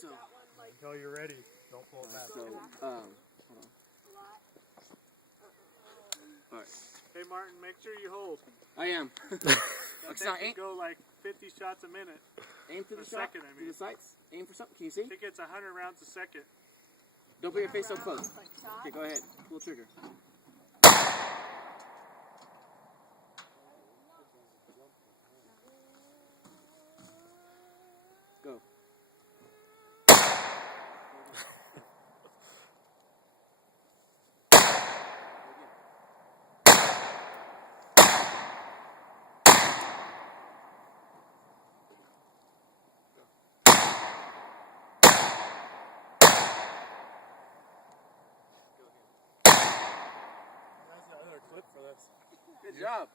So. Until you're ready, don't pull it back. So, hold on. Alright. Hey Martin, make sure you hold. I am. That thing can go like 50 shots a minute. Aim for the A second, I to mean. the sights. Aim for something. Can you see? I think it's 100 rounds a second. Don't put your face so close. Okay, go ahead. Pull trigger. Go. That's another clip for this. Good job.